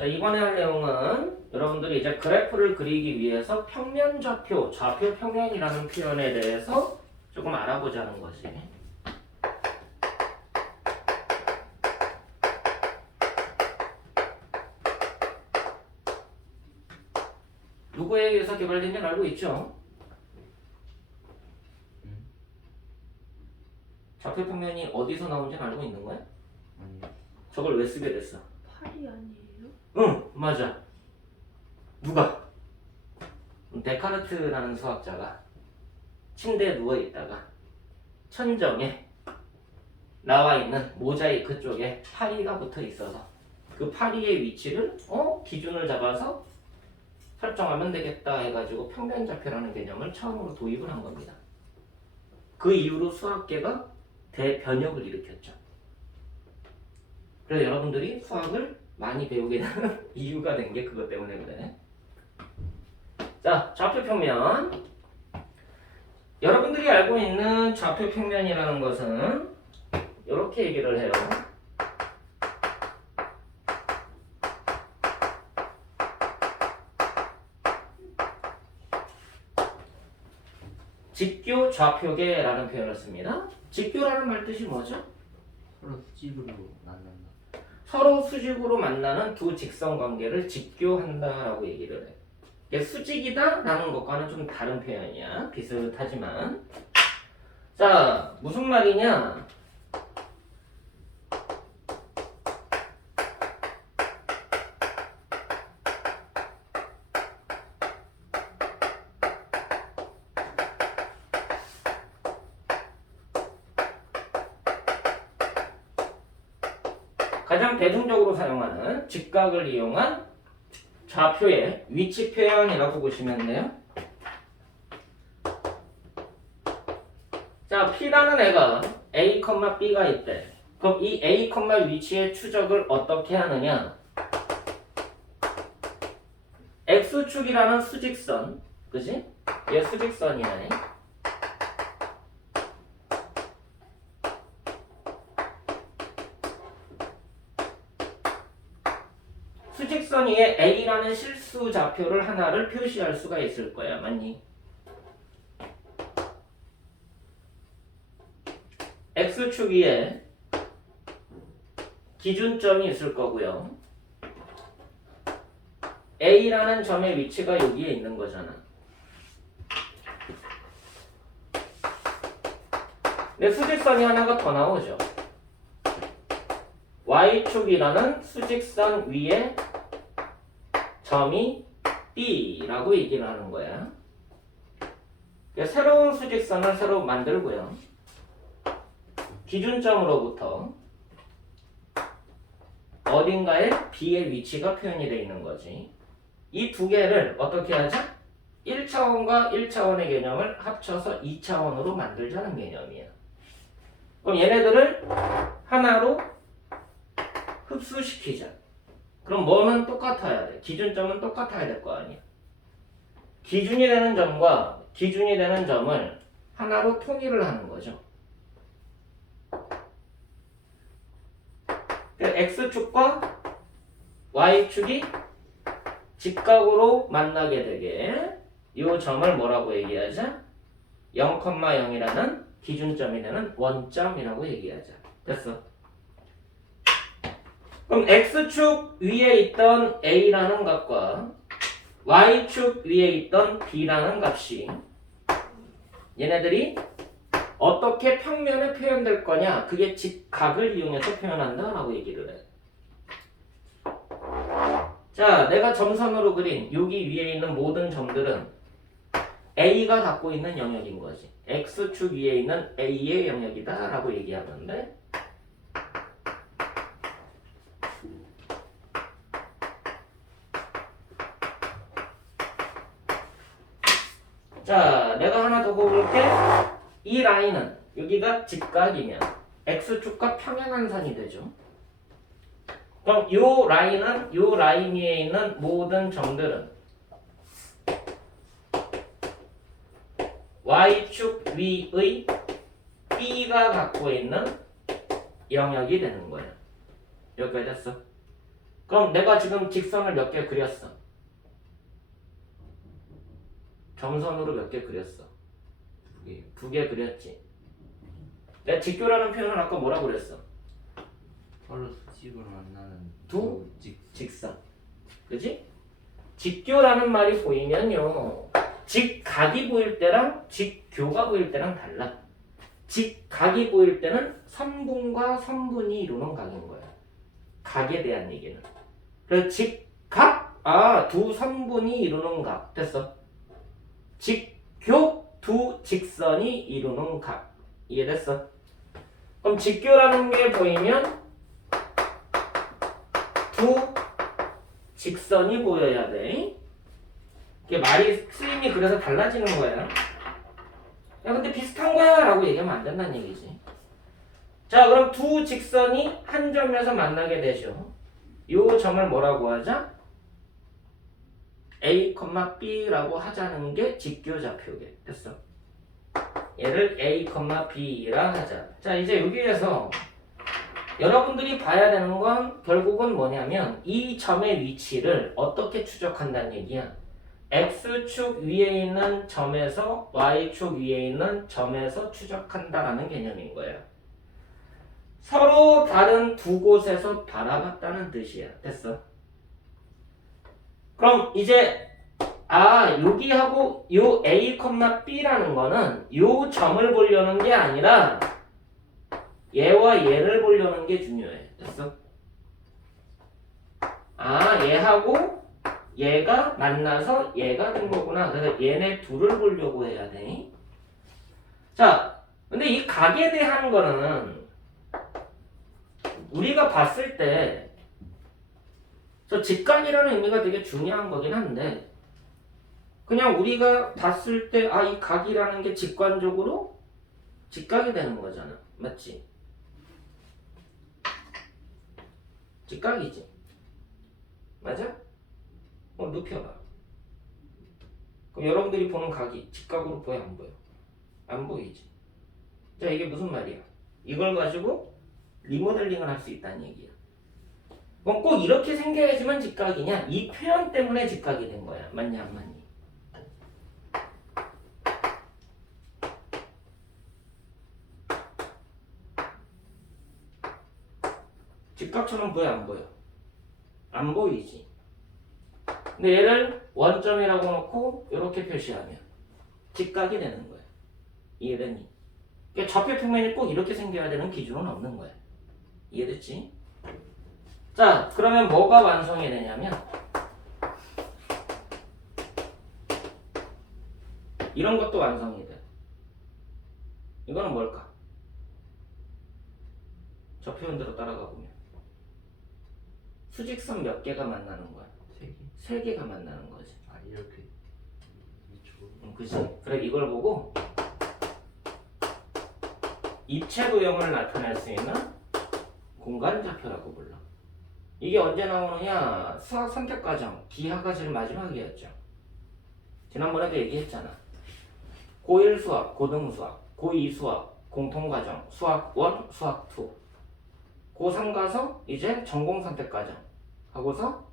자, 이번에 할 내용은 여러분들이 이제 그래프를 그리기 위해서 평면 좌표, 좌표 평면이라는 표현에 대해서 조금 알아보자는 거지. 누구에 의해서 개발된지 알고 있죠? 좌표 평면이 어디서 나온지는 알고 있는 거야? 저걸 왜 쓰게 됐어? 팔이 아니에요? 응, 맞아. 누가? 데카르트라는 수학자가 침대에 누워있다가 천정에 나와 있는 모자이크 쪽에 파리가 붙어 있어서 그 파리의 위치를 기준을 잡아서 설정하면 되겠다 해가지고 평면좌표라는 개념을 처음으로 도입을 한 겁니다. 그 이후로 수학계가 대변혁을 일으켰죠. 그래서 여러분들이 수학을 많이 배우게 되는 이유가 된 게 그것 때문에 그래. 자, 좌표 평면. 여러분들이 알고 있는 좌표 평면이라는 것은 이렇게 얘기를 해요. 직교 좌표계라는 표현을 씁니다. 직교라는 말 뜻이 뭐죠? 서로 수직으로 만난다. 서로 수직으로 만나는 두 직선 관계를 직교한다라고 얘기를 해. 이게 수직이다라는 것과는 좀 다른 표현이야. 비슷하지만. 자, 무슨 말이냐? 가장 대중적으로 사용하는 직각을 이용한 좌표의 위치 표현이라고 보시면 돼요. 자, P라는 애가 A, B가 있대. 그럼 이 A, 위치의 추적을 어떻게 하느냐? X축이라는 수직선, 그지? 얘 수직선이네. 수직선 위에 A라는 실수 좌표를 하나를 표시할 수가 있을 거야, 맞니? X축 위에 기준점이 있을 거고요. A라는 점의 위치가 여기에 있는 거잖아. 근데 수직선이 하나가 더 나오죠. Y축이라는 수직선 위에 점이 B라고 얘기를 하는 거야. 새로운 수직선을 새로 만들고요. 기준점으로부터 어딘가에 B의 위치가 표현이 되어 있는 거지. 이 두 개를 어떻게 하죠? 1차원과 1차원의 개념을 합쳐서 2차원으로 만들자는 개념이야. 그럼 얘네들을 하나로 흡수시키자. 그럼 뭐는 똑같아야 돼? 기준점은 똑같아야 될 거 아니야. 기준이 되는 점과 기준이 되는 점을 하나로 통일을 하는 거죠. X축과 Y축이 직각으로 만나게 되게 이 점을 뭐라고 얘기하자? 0,0이라는 기준점이 되는 원점이라고 얘기하자. 됐어. 그럼 X축 위에 있던 A라는 값과 Y축 위에 있던 B라는 값이 얘네들이 어떻게 평면에 표현될 거냐? 그게 직각을 이용해서 표현한다 라고 얘기를 해. 자, 내가 점선으로 그린 여기 위에 있는 모든 점들은 A가 갖고 있는 영역인 거지. X축 위에 있는 A의 영역이다 라고 얘기하는데, 자, 내가 하나 더 볼게. 이 라인은 여기가 직각이면 X축과 평행한 선이 되죠. 그럼 요 라인은 요 라인 위에 있는 모든 점들은 Y축 위의 B가 갖고 있는 영역이 되는 거야. 여기까지 됐어. 그럼 내가 지금 직선을 몇 개 그렸어? 점선으로 몇 개 그렸어? 두 개 그렸지. 내가 직교라는 표현을 아까 뭐라고 그랬어? 서로 수직으로 만나는 두 직 직선. 그지? 직교라는 말이 보이면요. 직각이 보일 때랑 직교가 보일 때랑 달라. 직각이 보일 때는 선분과 선분이 이루는 각인 거야. 각에 대한 얘기는. 그래서 직각, 두 선분이 이루는 각. 됐어. 직교, 두 직선이 이루는 각. 이해됐어? 그럼 직교라는 게 보이면 두 직선이 보여야 돼. 이게 말이 쓰임이 그래서 달라지는 거야. 야 근데 비슷한 거야 라고 얘기하면 안 된다는 얘기지. 자 그럼 두 직선이 한 점에서 만나게 되죠. 이 점을 뭐라고 하자? A, B라고 하자는 게 직교좌표게. 됐어. 얘를 A, B라 하자. 자 이제 여기에서 여러분들이 봐야 되는 건 결국은 뭐냐면 이 점의 위치를 어떻게 추적한다는 얘기야. X축 위에 있는 점에서 Y축 위에 있는 점에서 추적한다라는 개념인 거야. 서로 다른 두 곳에서 바라봤다는 뜻이야. 됐어? 그럼 이제 여기하고 요 A, B라는 거는 요 점을 보려는 게 아니라 얘와 얘를 보려는 게 중요해. 됐어? 얘하고 얘가 만나서 얘가 된 거구나. 그래서 얘네 둘을 보려고 해야 돼. 자, 근데 이 각에 대한 거는 우리가 봤을 때 저 직각이라는 의미가 되게 중요한 거긴 한데 그냥 우리가 봤을 때 이 각이라는 게 직관적으로 직각이 되는 거잖아. 맞지? 직각이지. 맞아? 눕혀봐. 그럼 여러분들이 보는 각이 직각으로 보여 안 보여? 안 보이지. 자 이게 무슨 말이야? 이걸 가지고 리모델링을 할 수 있다는 얘기야. 그럼 꼭 이렇게 생겨야지만 직각이냐? 이 표현 때문에 직각이 된 거야. 맞니 안 맞니? 직각처럼 보여 안 보여? 안 보이지. 근데 얘를 원점이라고 놓고 이렇게 표시하면 직각이 되는 거야. 이해되니? 그러니까 좌표 평면이 꼭 이렇게 생겨야 되는 기준은 없는 거야. 이해됐지? 자, 그러면 뭐가 완성이 되냐면 이런 것도 완성이 돼. 이거는 뭘까? 저 표현대로 따라가 보면 수직선 몇 개가 만나는 거야? 세 개가 만나는 거지. 이렇게 이쪽으로. 그치? 그래 이걸 보고 입체 도형을 나타낼 수 있는 공간좌표라고 불러. 이게 언제 나오느냐? 수학 선택과정 기하가 제일 마지막이었죠. 지난번에도 얘기했잖아. 고1 수학, 고등 수학, 고2 수학, 공통과정, 수학 1, 수학 2. 고3 가서 이제 전공 선택과정 하고서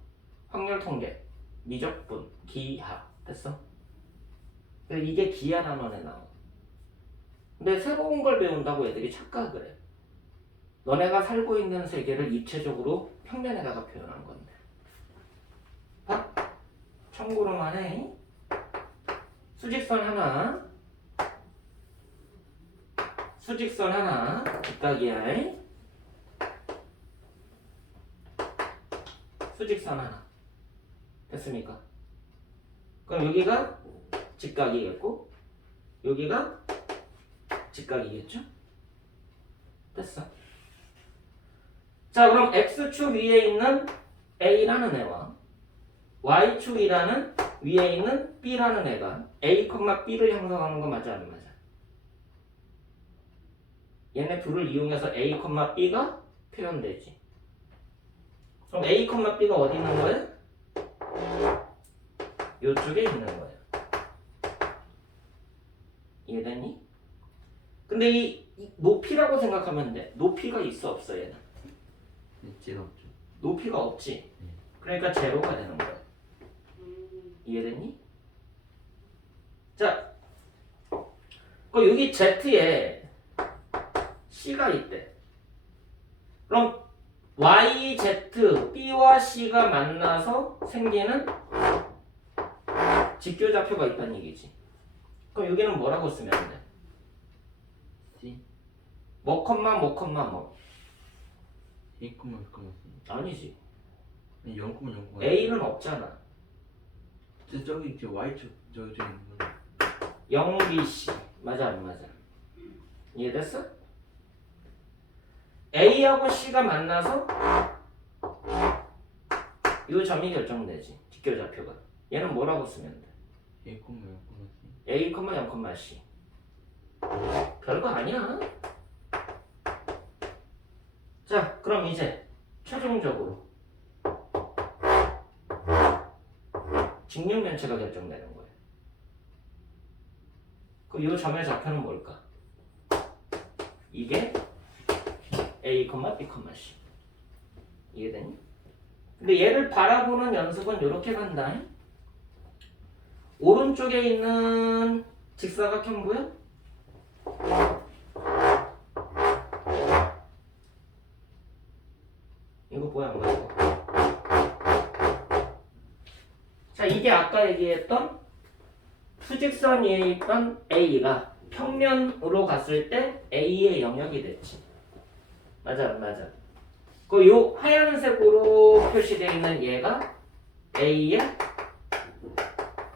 확률 통계, 미적분, 기하. 됐어? 근데 이게 기하 단원에 나와. 근데 새로운 걸 배운다고 애들이 착각을 해. 너네가 살고 있는 세계를 입체적으로 평면에다가 표현한 건데. 참고로만 해. 수직선 하나, 수직선 하나, 직각이야. 수직선 하나. 됐습니까? 그럼 여기가 직각이겠고, 여기가 직각이겠죠? 됐어. 자, 그럼 X축 위에 있는 A라는 애와 Y축 위에 있는 B라는 애가 A, B를 형성하는 거 맞아 안 맞아? 얘네 둘을 이용해서 A, B가 표현되지. 그럼 A, B가 어디 있는 거야? 이쪽에 있는 거야. 이해되니? 근데 이 높이라고 생각하면 돼. 높이가 있어 없어 얘는? 있진 없죠. 높이가 없지. 그러니까 제로가 되는 거야. 이해됐니? 자, 그 여기 Z에 C가 있대. 그럼 Y, Z, B와 C가 만나서 생기는 직교좌표가 있다는 얘기지. 그럼 여기는 뭐라고 쓰면 돼? C 뭐 컴마 뭐 컴마 뭐. 1,1,C 아니지. 0,0,0 A는 없잖아. 저기 저 Y축 저기 있는 거는 0, B, C. 맞아 안 맞아? 이해됐어? A하고 C가 만나서 이 점이 결정되지. 직교좌표가. 얘는 뭐라고 쓰면 돼? 1,0,0,C A, 0, C. 별거 아니야. 자, 그럼 이제 최종적으로 직육면체가 결정되는 거예요. 그럼 이 점의 좌표는 뭘까? 이게 A, B, C. 이해되니? 근데 얘를 바라보는 연습은 이렇게 간다. 오른쪽에 있는 직사각형 보여? 이거 보여 안 보여? 자, 이게 아까 얘기했던 수직선 위에 있던 A가 평면으로 갔을 때 A의 영역이 됐지. 맞아 안 맞아? 그 요 하얀색으로 표시되어 있는 얘가 A의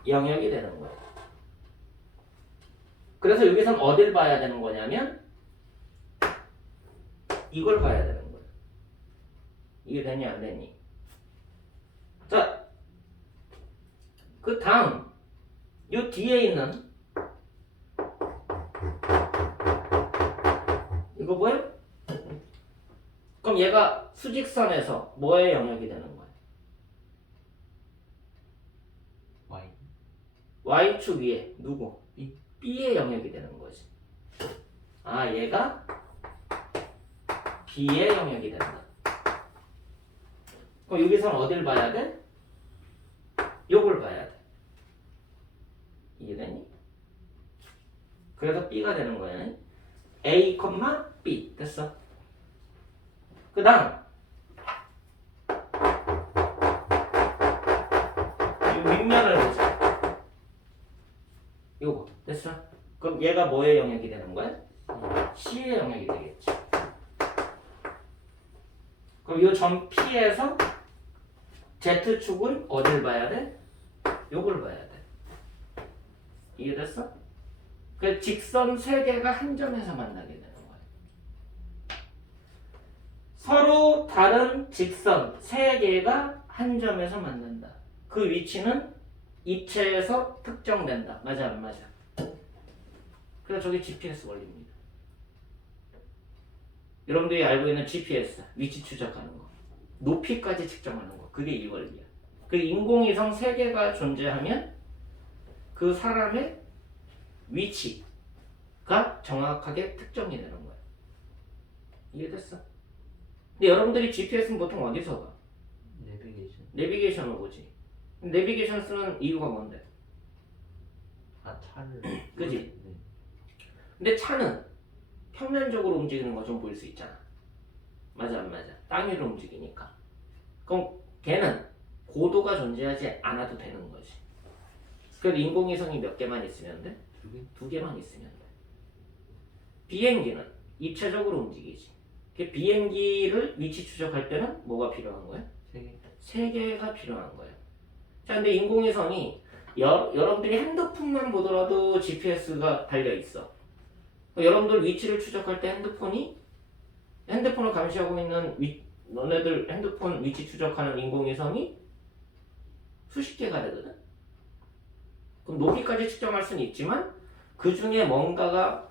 영역이 되는 거야. 그래서 여기선 어딜 봐야 되는 거냐면 이걸 봐야 되는 거야. 이게 되니 안 되니? 자, 그 다음 요 뒤에 있는 이거 보여? 그럼 얘가 수직선에서 뭐의 영역이 되는 거야? Y Y축 위에 누구? B B의 영역이 되는 거지. 아, 얘가 B의 영역이 된다. 그럼 여기서는 어딜 봐야 돼? 요걸 봐야 돼. 이해되니? 그래서 B가 되는 거야. A, B 됐어. 그 다음 이 윗면을 보자. 요거 됐어? 그럼 얘가 뭐의 영역이 되는 거야? C의 영역이 되겠지. 그럼 요 점 P에서 Z축은 어딜 봐야 돼? 요걸 봐야 돼. 이해됐어? 그 직선 세 개가 한 점에서 만나게 되는 거야. 서로 다른 직선 세 개가 한 점에서 만난다. 그 위치는 입체에서 특정된다. 맞아 안 맞아? 그래서 저게 GPS 원리입니다. 여러분들이 알고 있는 GPS 위치 추적하는 거, 높이까지 측정하는 거, 그게 이 원리야. 그 인공위성 세 개가 존재하면 그 사람의 위치가 정확하게 특정이 되는 거야. 이해됐어? 근데 여러분들이 GPS는 보통 어디서 봐? 내비게이션을 보지. 내비게이션 쓰는 이유가 뭔데? 아 차를 그지? 네. 근데 차는 평면적으로 움직이는 거 좀 보일 수 있잖아. 맞아 안 맞아? 땅 위로 움직이니까. 그럼 걔는 고도가 존재하지 않아도 되는 거지. 그래도 인공위성이 몇 개만 있으면 돼? 두 개만 있으면 돼. 비행기는 입체적으로 움직이지. 그 비행기를 위치 추적할 때는 뭐가 필요한 거야? 세 개가 필요한 거야. 자, 근데 인공위성이 여러분들이 핸드폰만 보더라도 GPS가 달려 있어. 여러분들 위치를 추적할 때 핸드폰을 감시하고 있는 너네들 핸드폰 위치 추적하는 인공위성이 수십 개가 되거든. 그럼 높이까지 측정할 수는 있지만 그 중에 뭔가가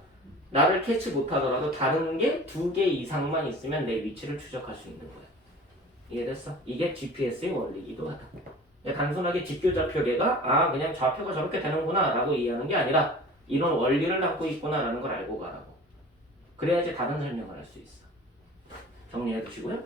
나를 캐치 못하더라도 다른 게 두 개 이상만 있으면 내 위치를 추적할 수 있는 거야. 이해됐어? 이게 GPS의 원리이기도 하다. 단순하게 직교좌표계가 그냥 좌표가 저렇게 되는구나 라고 이해하는 게 아니라 이런 원리를 갖고 있구나 라는 걸 알고 가라고. 그래야지 다른 설명을 할 수 있어. 정리해 두시고요.